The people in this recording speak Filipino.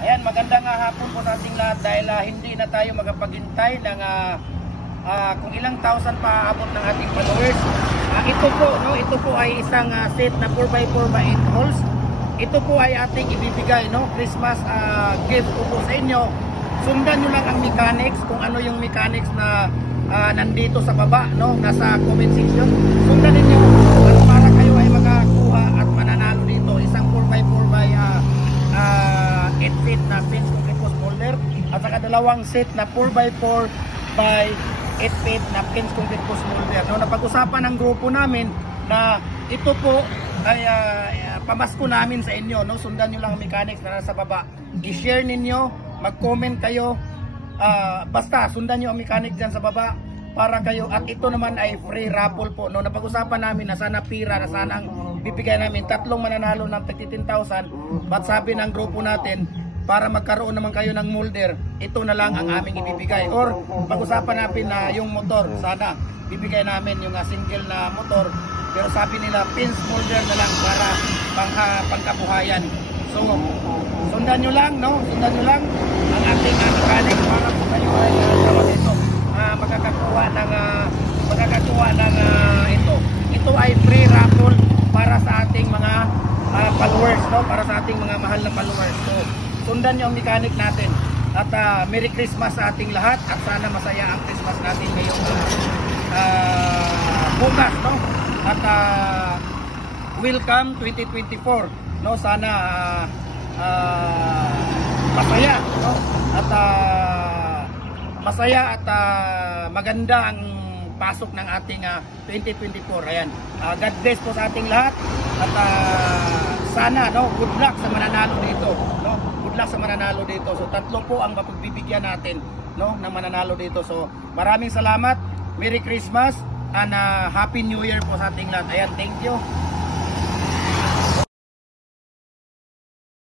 Ayan, magandang hapon po sa ating lahat dahil hindi na tayo magapaghintay ng kung ilang thousand pa aabot ng ating followers. Ito po ay isang set na 4x4 by 8 holes. Ito po ay ating ibibigay, no, Christmas gift po sa inyo. Sundan nyo lang ang mechanics, kung ano yung mechanics na nandito sa baba, no, nasa comment section. Sundan ninyo para kayo ay makakuha at mananalo dito. Isang 4x4 by 8 feet na pins concrete post molder at saka dalawang set na 4x4 by 8 feet na pins concrete post molder, no. Napag-usapan ng grupo namin na ito po ay pamasko namin sa inyo, no. Sundan nyo lang ang mechanics na nasa baba, i-share ninyo, mag-comment kayo, basta sundan nyo ang mechanics dyan sa baba para kayo, at ito naman ay free raffle po, no. Napag-usapan namin na sana pira, na sana ang bibigay namin, tatlong mananalo ng 10,000, but sabi ng grupo natin, para magkaroon naman kayo ng molder, ito na lang ang aming ibibigay. Or pag-usapan natin na yung motor, sana bibigay namin yung single na motor, pero sabi nila pins molder na lang para pangkabuhayan. So sundan nyo lang, no, sundan nyo lang ang ating mechanic para po kayo ay dito magkakakuha ng ito ay free raffle para sa ating mga followers, no, para sa ating mga mahal na followers. So sundan nyo ang mechanic natin at Merry Christmas sa ating lahat at sana masaya ang Christmas natin ngayong bukas, no, at welcome 2024, no, sana masaya, no, at masaya at maganda ang pasok ng ating 2024. Ayan, God bless po sa ating lahat at sana, no, good luck sa mananalo dito, no, good luck sa mananalo dito. So tatlo po ang mapagbibigyan natin, no, ng mananalo dito. So maraming salamat, Merry Christmas and Happy New Year po sa ating lahat. Ayan, thank you.